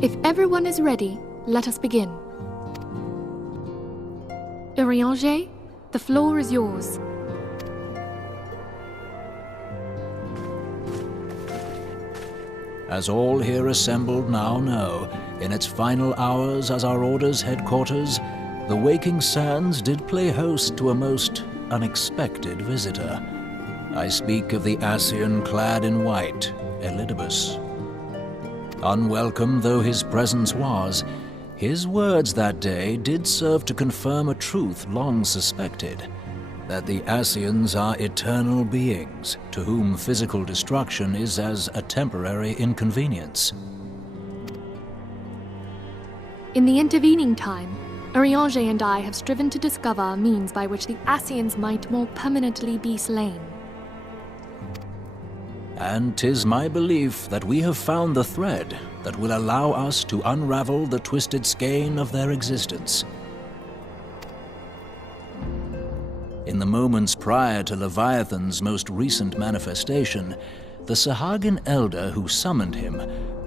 If everyone is ready, let us begin. Eorzea, the floor is yours. As all here assembled now know, in its final hours as our Order's headquarters, the Waking Sands did play host to a most unexpected visitor. I speak of the Ascian clad in white, Elidibus. Unwelcome though his presence was, his words that day did serve to confirm a truth long suspected, that the Ascians are eternal beings, to whom physical destruction is as a temporary inconvenience. In the intervening time, Eorzea and I have striven to discover a means by which the Ascians might more permanently be slain. And 'tis my belief that we have found the thread that will allow us to unravel the twisted skein of their existence. In the moments prior to Leviathan's most recent manifestation, the Sahagin elder who summoned him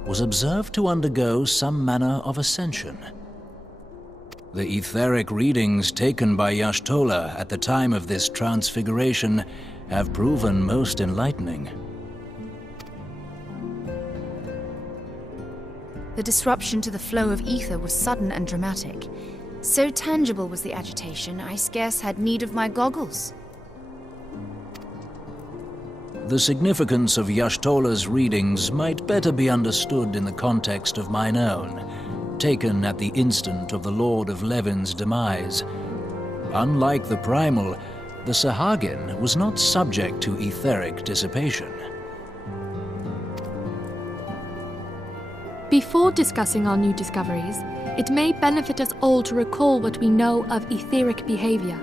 was observed to undergo some manner of ascension. The etheric readings taken by Y'shtola at the time of this transfiguration have proven most enlightening. The disruption to the flow of ether was sudden and dramatic. So tangible was the agitation, I scarce had need of my goggles. The significance of Y'shtola's readings might better be understood in the context of mine own, taken at the instant of the Lord of Levin's demise. Unlike the Primal, the Sahagin was not subject to etheric dissipation. Before discussing our new discoveries, it may benefit us all to recall what we know of etheric behavior.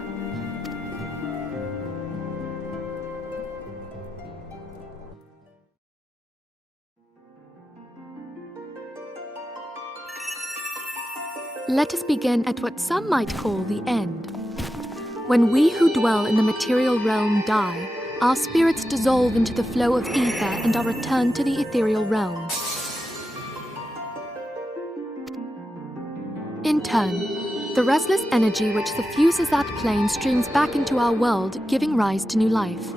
Let us begin at what some might call the end. When we who dwell in the material realm die, our spirits dissolve into the flow of ether and are returned to the ethereal realm. In turn, the restless energy which suffuses that plane streams back into our world, giving rise to new life.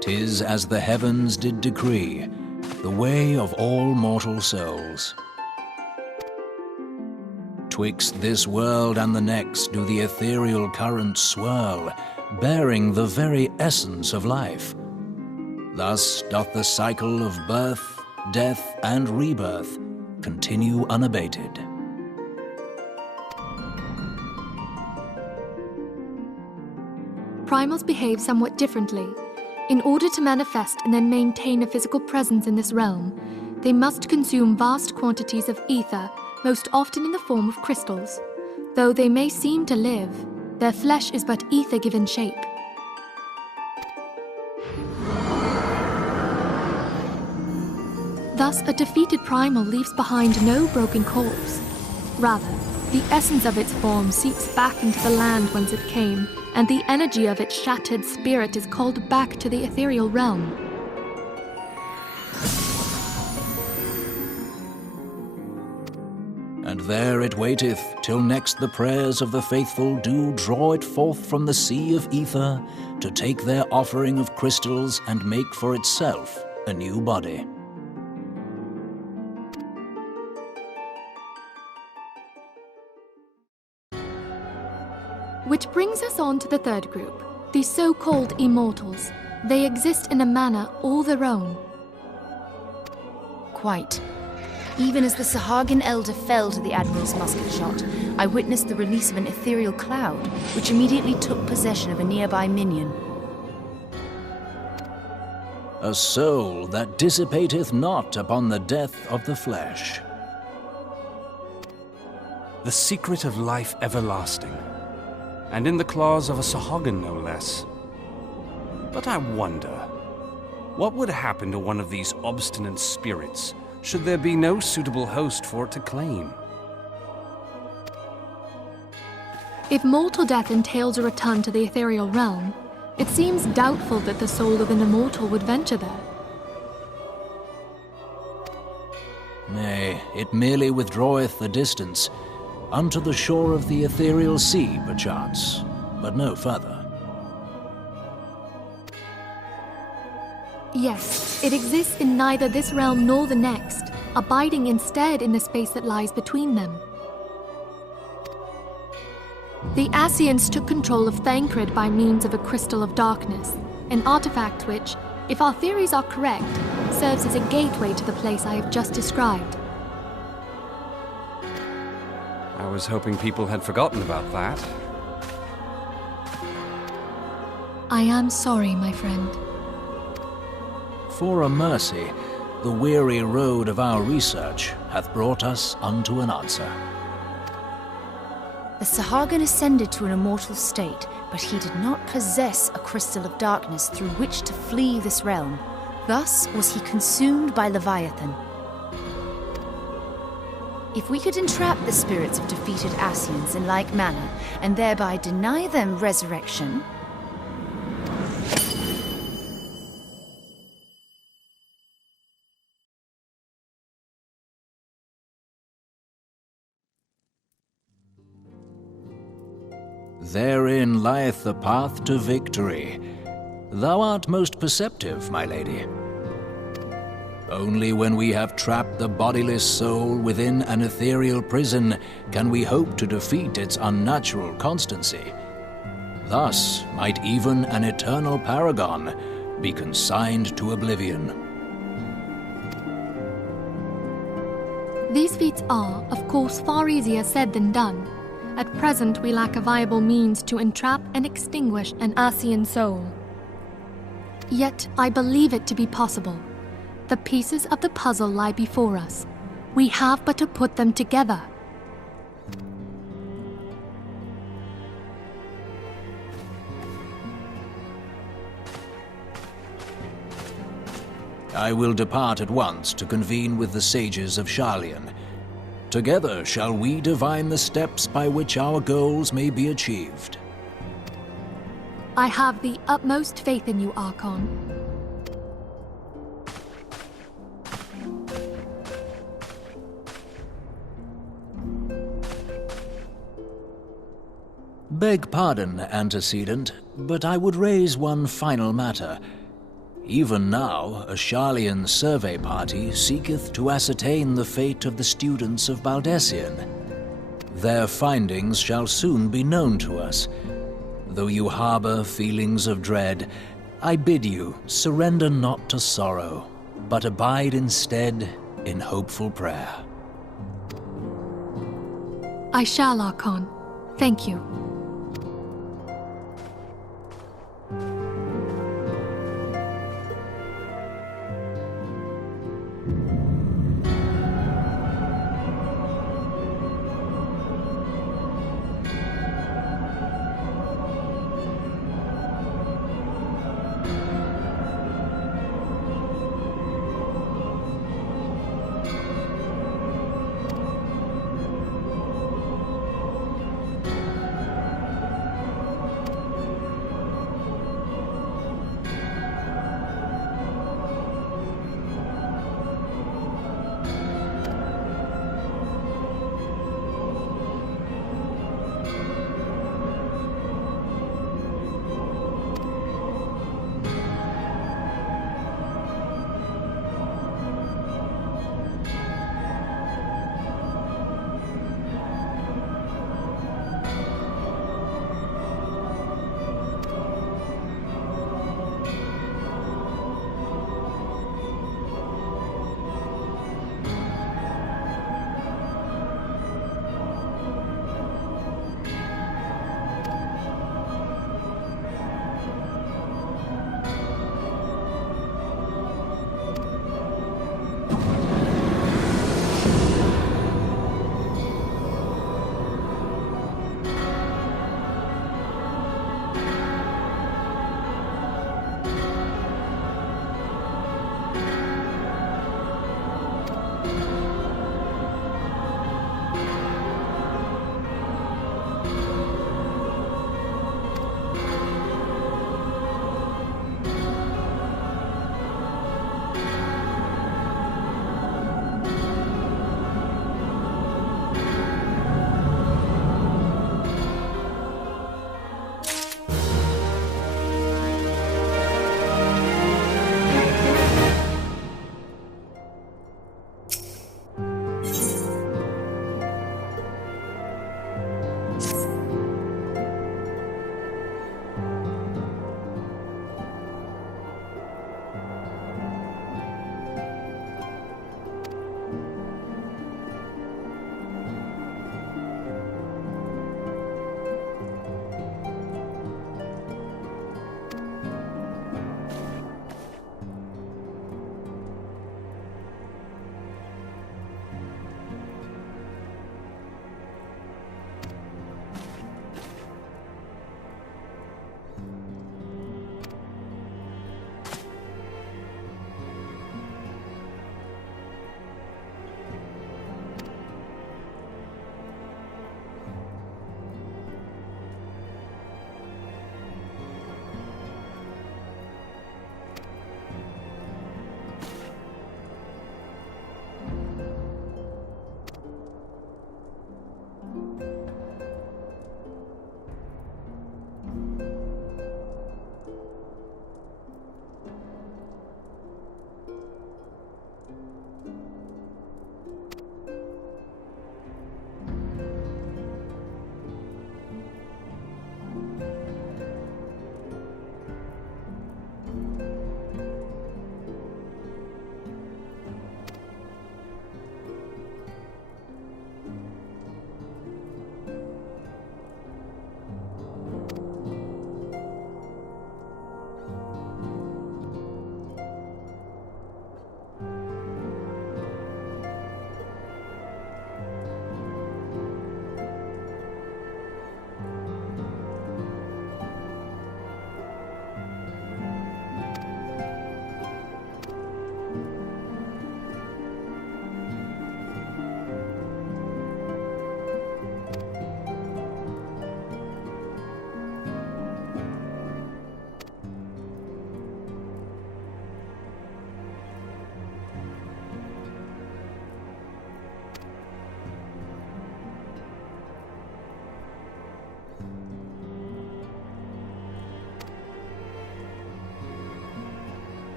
'Tis as the heavens did decree, the way of all mortal souls. Twixt this world and the next do the ethereal currents swirl, bearing the very essence of life. Thus doth the cycle of birth, death, and rebirth continue unabated. Primals behave somewhat differently. In order to manifest and then maintain a physical presence in this realm, they must consume vast quantities of ether, most often in the form of crystals. Though they may seem to live, their flesh is but ether given shape. Thus, a defeated primal leaves behind no broken corpse. Rather, the essence of its form seeps back into the land whence it came, and the energy of its shattered spirit is called back to the ethereal realm. And there it waiteth, till next the prayers of the faithful do draw it forth from the sea of ether, to take their offering of crystals and make for itself a new body. Which brings us on to the third group, the so-called immortals. They exist in a manner all their own. Quite. Even as the Sahagin elder fell to the Admiral's musket shot, I witnessed the release of an ethereal cloud, which immediately took possession of a nearby minion. A soul that dissipateth not upon the death of the flesh. The secret of life everlasting, and in the claws of a Sahagin no less. But I wonder, what would happen to one of these obstinate spirits should there be no suitable host for it to claim? If mortal death entails a return to the ethereal realm, it seems doubtful that the soul of an immortal would venture there. Nay, it merely withdraweth the distance, unto the shore of the ethereal sea, perchance, but no further. Yes, it exists in neither this realm nor the next, abiding instead in the space that lies between them. The Ascians took control of Thancred by means of a crystal of darkness, an artifact which, if our theories are correct, serves as a gateway to the place I have just described. I was hoping people had forgotten about that. I am sorry, my friend. For a mercy, the weary road of our research hath brought us unto an answer. The Sahagin ascended to an immortal state, but he did not possess a crystal of darkness through which to flee this realm. Thus was he consumed by Leviathan. If we could entrap the spirits of defeated Ascians in like manner, and thereby deny them resurrection... Therein lieth the path to victory. Thou art most perceptive, my lady. Only when we have trapped the bodiless soul within an ethereal prison can we hope to defeat its unnatural constancy. Thus might even an eternal paragon be consigned to oblivion. These feats are, of course, far easier said than done. At present, we lack a viable means to entrap and extinguish an Ascian soul. Yet, I believe it to be possible. The pieces of the puzzle lie before us. We have but to put them together. I will depart at once to convene with the sages of Sharlayan. Together shall we divine the steps by which our goals may be achieved. I have the utmost faith in you, Archon. Beg pardon, antecedent, but I would raise one final matter. Even now, a Sharlayan survey party seeketh to ascertain the fate of the students of Baldessian. Their findings shall soon be known to us. Though you harbor feelings of dread, I bid you surrender not to sorrow, but abide instead in hopeful prayer. I shall, Archon. Thank you.